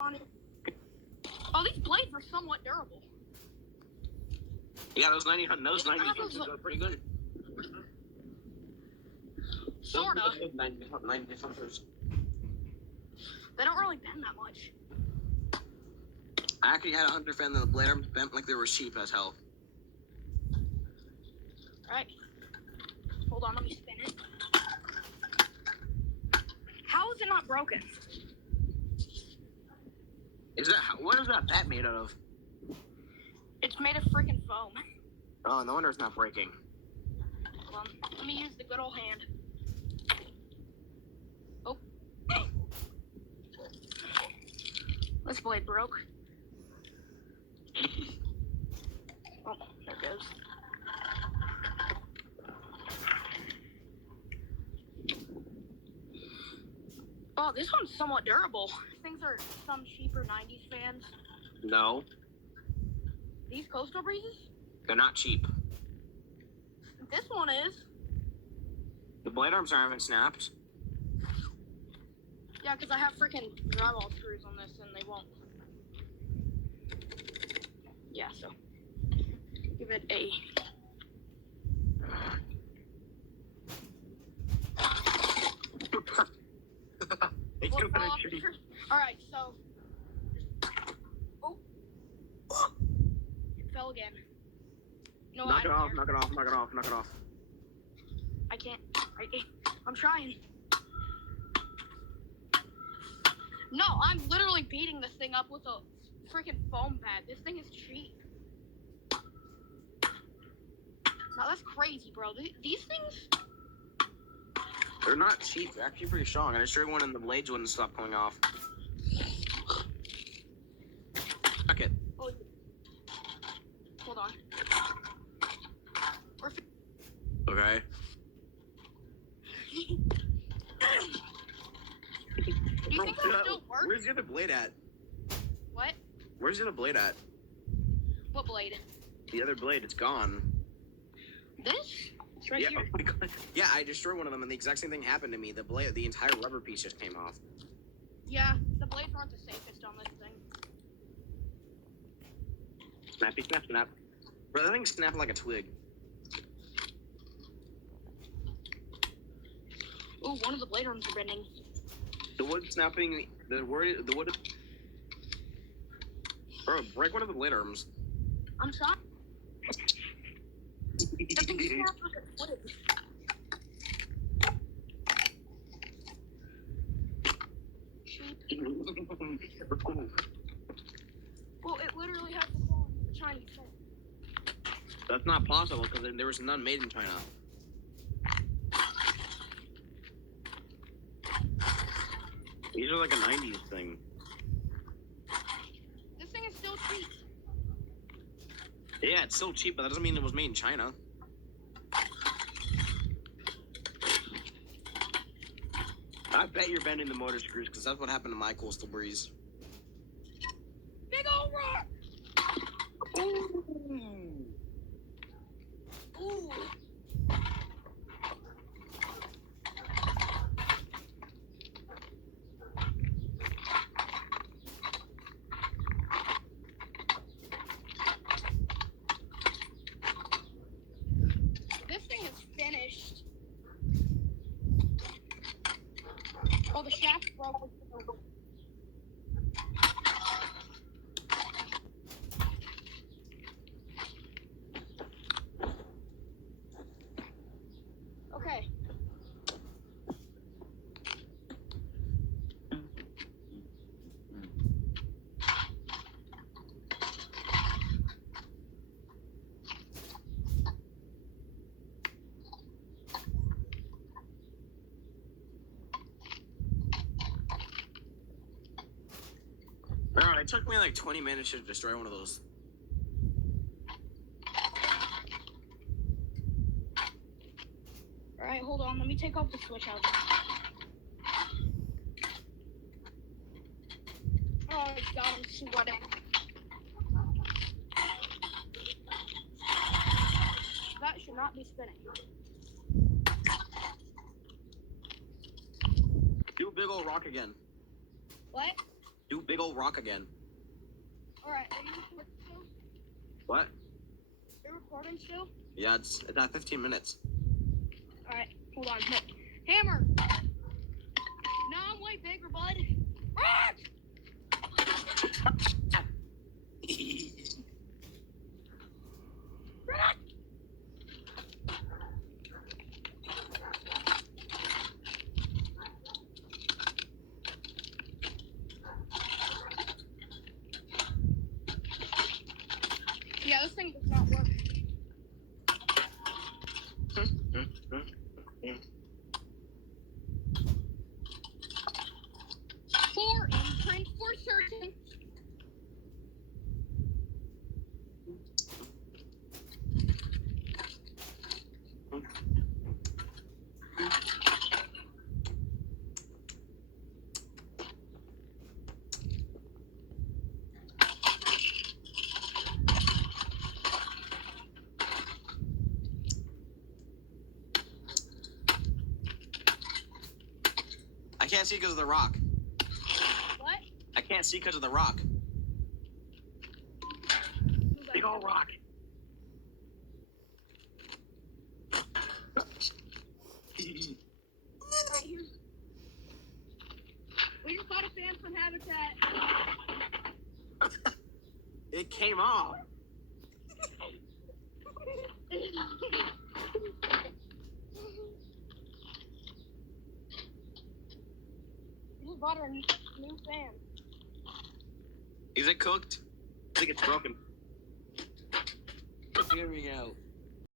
Oh, these blades are somewhat durable. Yeah, those 90 hunters are pretty good. Sorta. 90 hunters. They don't really bend that much. I actually had a hunter fan that the blade arms bent like they were cheap as hell. Alright. Hold on, let me spin it. How is it not broken? What is that bat made out of? It's made of freaking foam. Oh, no wonder it's not breaking. Hold on. Let me use the good old hand. Oh. This blade broke. Oh, there it goes. Oh, this one's somewhat durable. Things are some cheaper 90s fans. No. These Coastal Breezes? They're not cheap. This one is. The blade arms haven't snapped. Yeah, because I have freaking drywall screws on this and they won't. Yeah, so. Give it a. Alright, so. Oh. It fell again. No, knock it off. I can't. I'm trying. No, I'm literally beating this thing up with a freaking foam pad. This thing is cheap. No, that's crazy, bro. These things... They're not cheap. They're actually pretty strong. I destroyed one and the blades wouldn't stop coming off. Fuck it. Oh. Hold on. Okay. Do you think that still works? Where's the other blade at? What? Where's the other blade at? What blade? The other blade, it's gone. This? It's right here. Oh my God. Yeah, I destroyed one of them and the exact same thing happened to me. The entire rubber piece just came off. Yeah, the blades aren't the safest on this thing. Snappy, snap, snap. Bro, that thing's snapping like a twig. Ooh, one of the blade arms are bending. The wood snapping, the wood... Bro, break one of the blade arms. I'm trying. That thing snapped like a twig. Well, it literally has the quality of a Chinese thing. That's not possible because there was none made in China. These are like a 90s thing. This thing is still cheap. Yeah, it's still cheap, but that doesn't mean it was made in China. I bet you're bending the motor screws because that's what happened to my Coastal Breeze. Big old rock! Ooh. Ooh. This thing is finished. Oh, the shaft broke. Okay. Alright, it took me like 20 minutes to destroy one of those. Alright, hold on. Let me take off the switch out. Oh, God, I'm sweating. That should not be spinning. Do a big old rock again. What? Do big old rock again. Alright, are you recording still? What? Are you recording still? Yeah, it's at 15 minutes. Alright, hold on. No. Hammer! No, I'm way bigger, bud. Ah! Yeah, this thing does not work. For imprint for certain. I can't see because of the rock. What? I can't see because of the rock. Big old rock. Right, here's... We just got a Samson habitat. It came off. We just bought our new fan. Is it cooked? I think it's broken. Here we go.